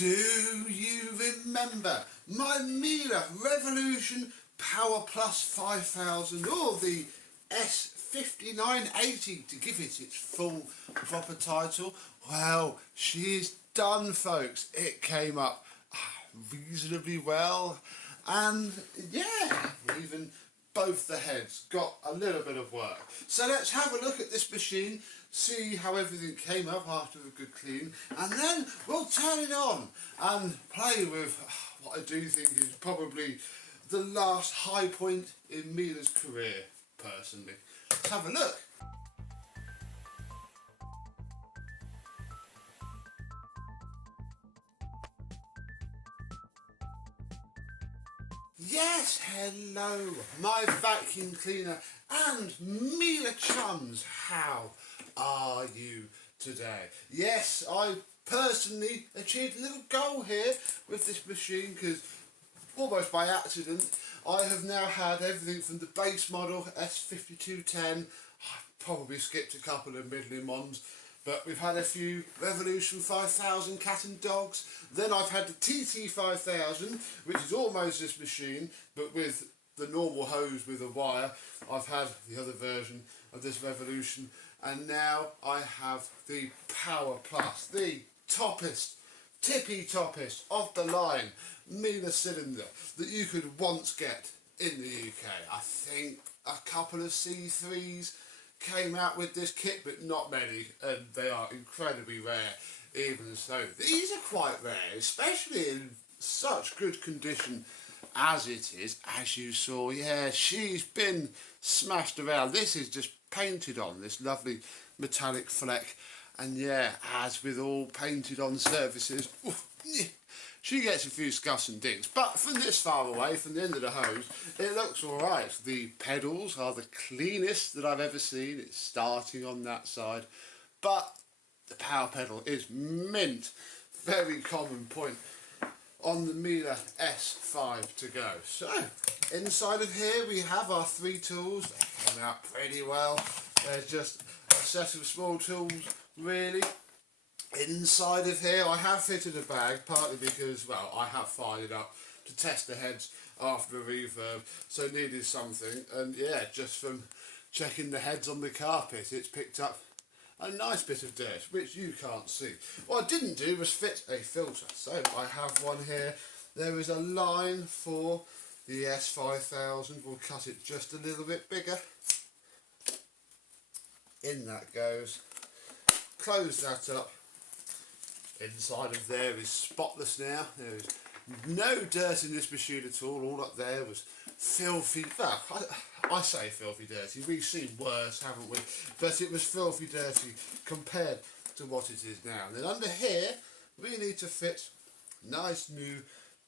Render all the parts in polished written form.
Do you remember my Miele Revolution PowerPlus 5000, or the S5980 to give it its full proper title? Well, she's done, folks. It came up reasonably well, and yeah, even both the heads got a little bit of work. So let's have a look at this machine, see how everything came up after a good clean, and then we'll turn it on and play with what I do think is probably the last high point in Miele's career, personally. Let's have a look. Yes, hello, my vacuum cleaner and Miele chums. How are you today? Yes, I personally achieved a little goal here with this machine, because almost by accident I have now had everything from the base model S5980. I've probably skipped a couple of middling ones, but we've had a few Revolution 5000 cat and dogs. Then I've had the TT5000, which is almost this machine, but with the normal hose with a wire. I've had the other version of this Revolution, and now I have the PowerPlus, the tippy toppest of the line Miele cylinder that you could once get in the UK. I think a couple of C3s came out with this kit, but not many, and they are incredibly rare even so. These are quite rare, especially in such good condition as it is. As you saw, yeah, she's been smashed around. This is just painted on, this lovely metallic fleck, and yeah, as with all painted on surfaces, she gets a few scuffs and dings, but from this far away, from the end of the hose, it looks alright. The pedals are the cleanest that I've ever seen. It's starting on that side, but the power pedal is mint. Very common point on the Miele S5 to go. So, inside of here we have our three tools. They came out pretty well. They're just a set of small tools, really. Inside of here I have fitted a bag, partly because, well, I have fired it up to test the heads after a refurb, so needed something, and yeah, just from checking the heads on the carpet, it's picked up a nice bit of dirt, which you can't see. What I didn't do was fit a filter, so I have one here. There is a line for the S5000, we'll cut it just a little bit bigger. In that goes. Close that up. Inside of there is spotless now. There is no dirt in this machine at all up there was filthy, well, I say filthy dirty, we've seen worse, haven't we? But it was filthy dirty compared to what it is now. And then under here, we need to fit nice new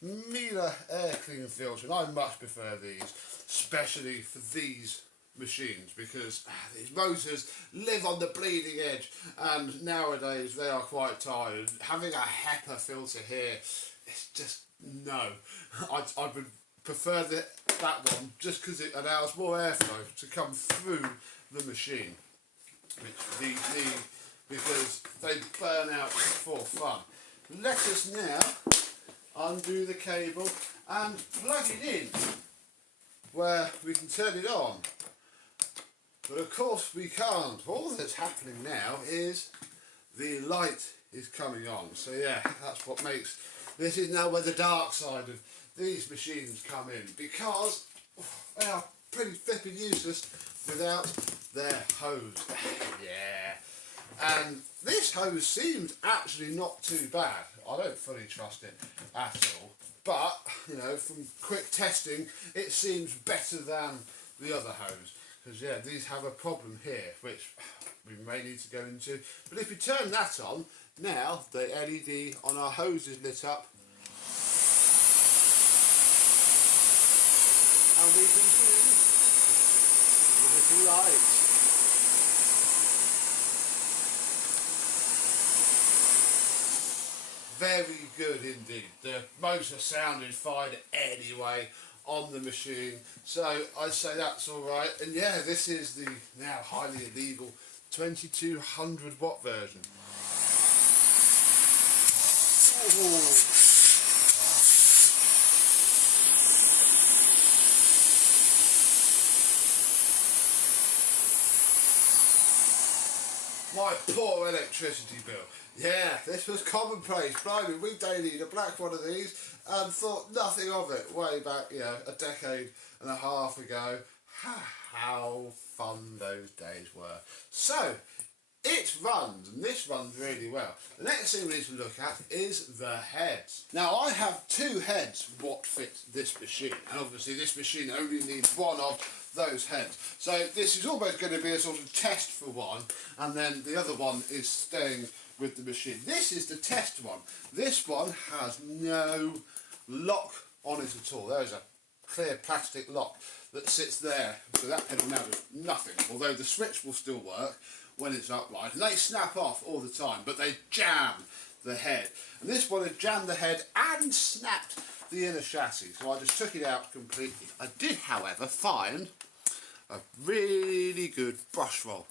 Miele air clean filter, and I much prefer these, especially for these machines, because these motors live on the bleeding edge, and nowadays they are quite tired. Having a HEPA filter here, it's just no. I would prefer that one just because it allows more airflow to come through the machine, which these need because they burn out for fun. Let us now undo the cable and plug it in where we can turn it on. But of course we can't. All that's happening now is the light is coming on. So yeah, that's what makes, this is now where the dark side of these machines come in, because they are pretty flipping useless without their hose. Yeah. And this hose seems actually not too bad. I don't fully trust it at all. But, you know, from quick testing, it seems better than the other hose. Because yeah, these have a problem here, which we may need to go into. But if we turn that on, now the LED on our hose is lit up. And we can do the little lights. Very good indeed. The motor sounded fine anyway on the machine, so I'd say that's alright. And yeah, this is the now highly illegal 2200 watt version. My poor electricity bill. Yeah, this was commonplace. Blimey, we dated a black one of these and thought nothing of it way back, you know, a decade and a half ago. How fun those days were. So, it runs, and this runs really well. The next thing we need to look at is the heads. Now, I have two heads what fits this machine, and obviously this machine only needs one of those heads. So this is almost going to be a sort of test for one, and then the other one is staying with the machine. This is the test one. This one has no lock on it at all. There's a clear plastic lock that sits there, so that pedal now does nothing, although the switch will still work when it's upright, and they snap off all the time, but they jam the head. And this one has jammed the head and snapped the inner chassis, so I just took it out completely. I did, however, find a really good brush roll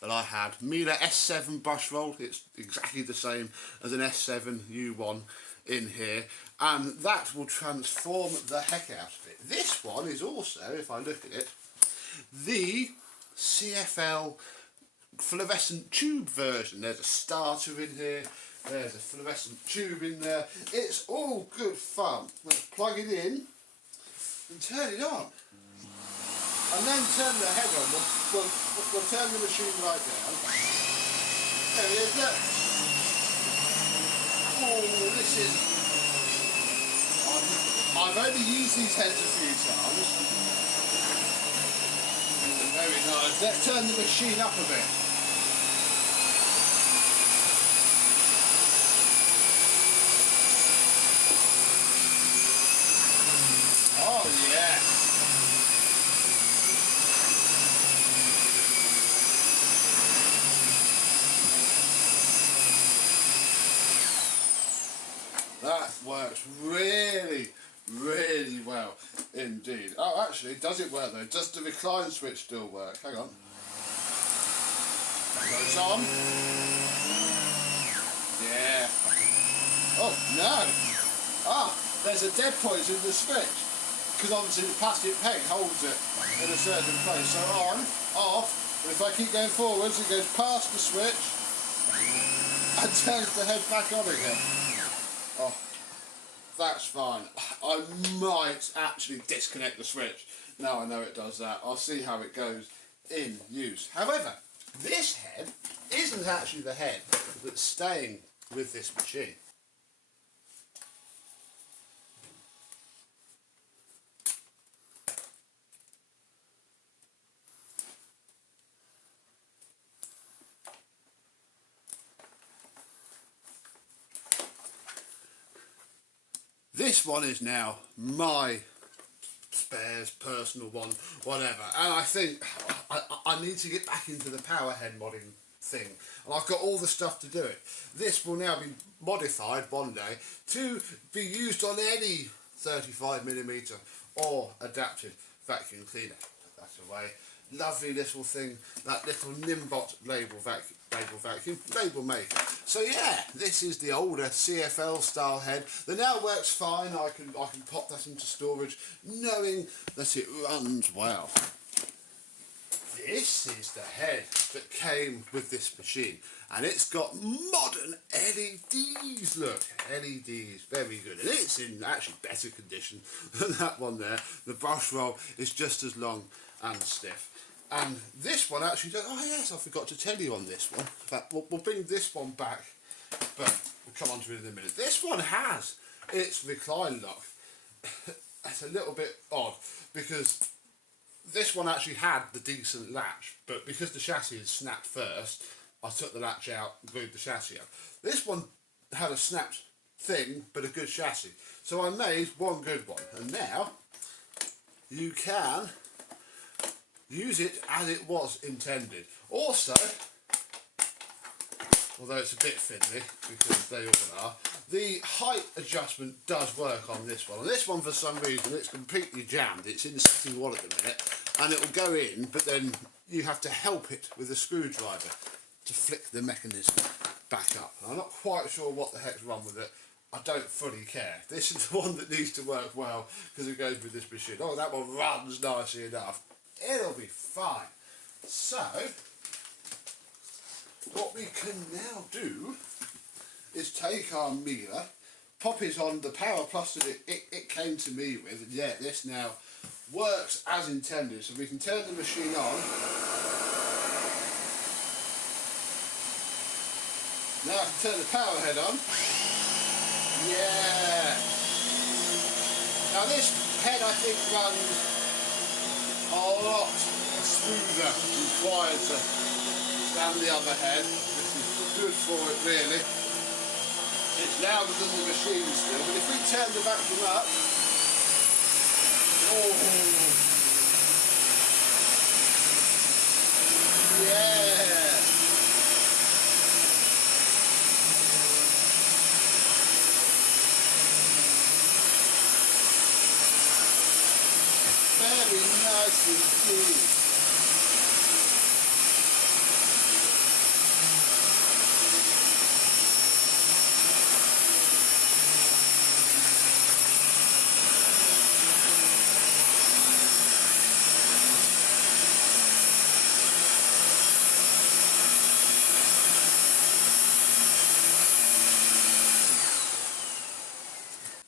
that I had. Miele S7 brush roll. It's exactly the same as an S7 U1 in here, and that will transform the heck out of it. This one is also, if I look at it, the CFL fluorescent tube version. There's a starter in here, there's a fluorescent tube in there. It's all good fun. Let's plug it in and turn it on, and then turn the head on. We'll turn the machine right down. There it is, look. Oh, this is... I've only used these heads a few times. Very nice. Let's turn the machine up a bit. Oh yeah. That works really, really well indeed. Oh, actually, does it work though? Does the recline switch still work? Hang on. So it's on. Yeah. Oh, no. Ah, there's a dead point in the switch, because obviously the plastic peg holds it in a certain place. So on, off, and if I keep going forwards, it goes past the switch and turns the head back on again. Oh, that's fine. I might actually disconnect the switch. Now I know it does that. I'll see how it goes in use. However, this head isn't actually the head that's staying with this machine. This one is now my spares, personal one, whatever. And I think I need to get back into the power head modding thing. And I've got all the stuff to do it. This will now be modified one day to be used on any 35mm or adapted vacuum cleaner. That's away. Lovely little thing, that little Nimbot label maker. So yeah, this is the older CFL style head that now works fine. I can pop that into storage knowing that it runs well. This is the head that came with this machine, and it's got modern LEDs. Look, LEDs, very good, and it's in actually better condition than that one there. The brush roll is just as long and stiff. And this one actually does, oh yes, I forgot to tell you on this one. In fact, we'll bring this one back, but we'll come on to it in a minute. This one has its recline lock. It's a little bit odd, because this one actually had the decent latch, but because the chassis had snapped first, I took the latch out and glued the chassis up. This one had a snapped thing, but a good chassis. So I made one good one, and now you can use it as it was intended. Also, although it's a bit fiddly, because they all are, the height adjustment does work on this one. On this one, for some reason, it's completely jammed. It's in setting 1 at the minute, and it will go in, but then you have to help it with a screwdriver to flick the mechanism back up. And I'm not quite sure what the heck's wrong with it. I don't fully care. This is the one that needs to work well because it goes with this machine. Oh, that one runs nicely enough. It'll be fine. So, what we can now do is take our Miele, pop it on the PowerPlus that it came to me with, and yeah, this now works as intended. So we can turn the machine on. Now I can turn the power head on. Yeah. Now this head I think runs a lot smoother and quieter than the other head, which is good for it really. It's louder than the machine still, but if we turn the vacuum up, oh, yeah. Very nice indeed.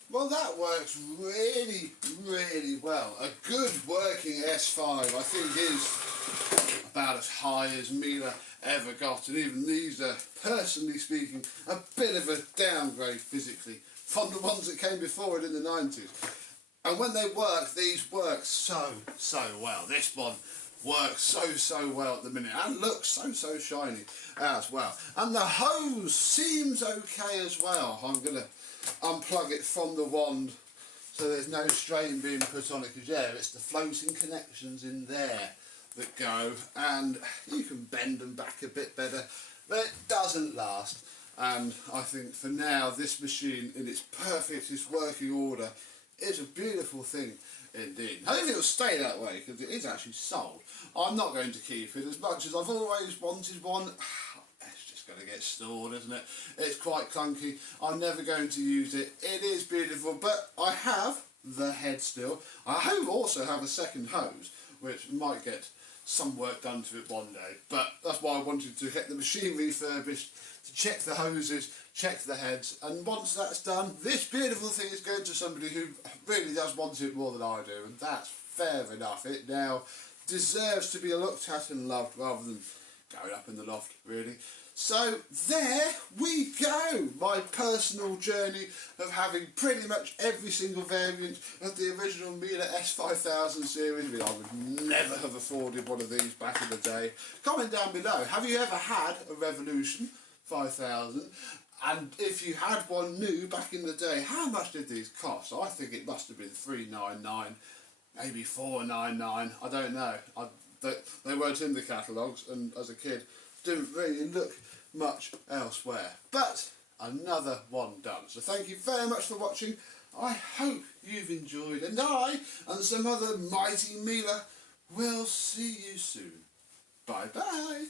Well, that works really, really well. A good working S5, I think, is about as high as Miele ever got, and even these are, personally speaking, a bit of a downgrade physically from the ones that came before it in the 90s. And when they work, these work so well. This one works so well at the minute and looks so shiny as well. And the hose seems okay as well. I'm going to unplug it from the wand so there's no strain being put on it, because yeah, it's the floating connections in there that go, and you can bend them back a bit better, but it doesn't last. And I think for now this machine in its perfectest working order is a beautiful thing indeed. I think it'll stay that way because it is actually sold. I'm not going to keep it as much as I've always wanted one. Going to get stored, isn't it? It's quite clunky. I'm never going to use it. It is beautiful, but I have the head still. I hope also have a second hose, which might get some work done to it one day. But that's why I wanted to get the machine refurbished, to check the hoses, check the heads, and once that's done, this beautiful thing is going to somebody who really does want it more than I do, and that's fair enough. It now deserves to be looked at and loved rather than going up in the loft, really. So there we go, my personal journey of having pretty much every single variant of the original Miele S5000 series. I mean, I would never have afforded one of these back in the day. Comment down below, have you ever had a Revolution 5000? And if you had one new back in the day, how much did these cost? I think it must have been $399, maybe $499, I don't know. They weren't in the catalogues, and as a kid, didn't really look much elsewhere. But another one done. So thank you very much for watching. I hope you've enjoyed, and I and some other mighty Miele will see you soon. Bye bye.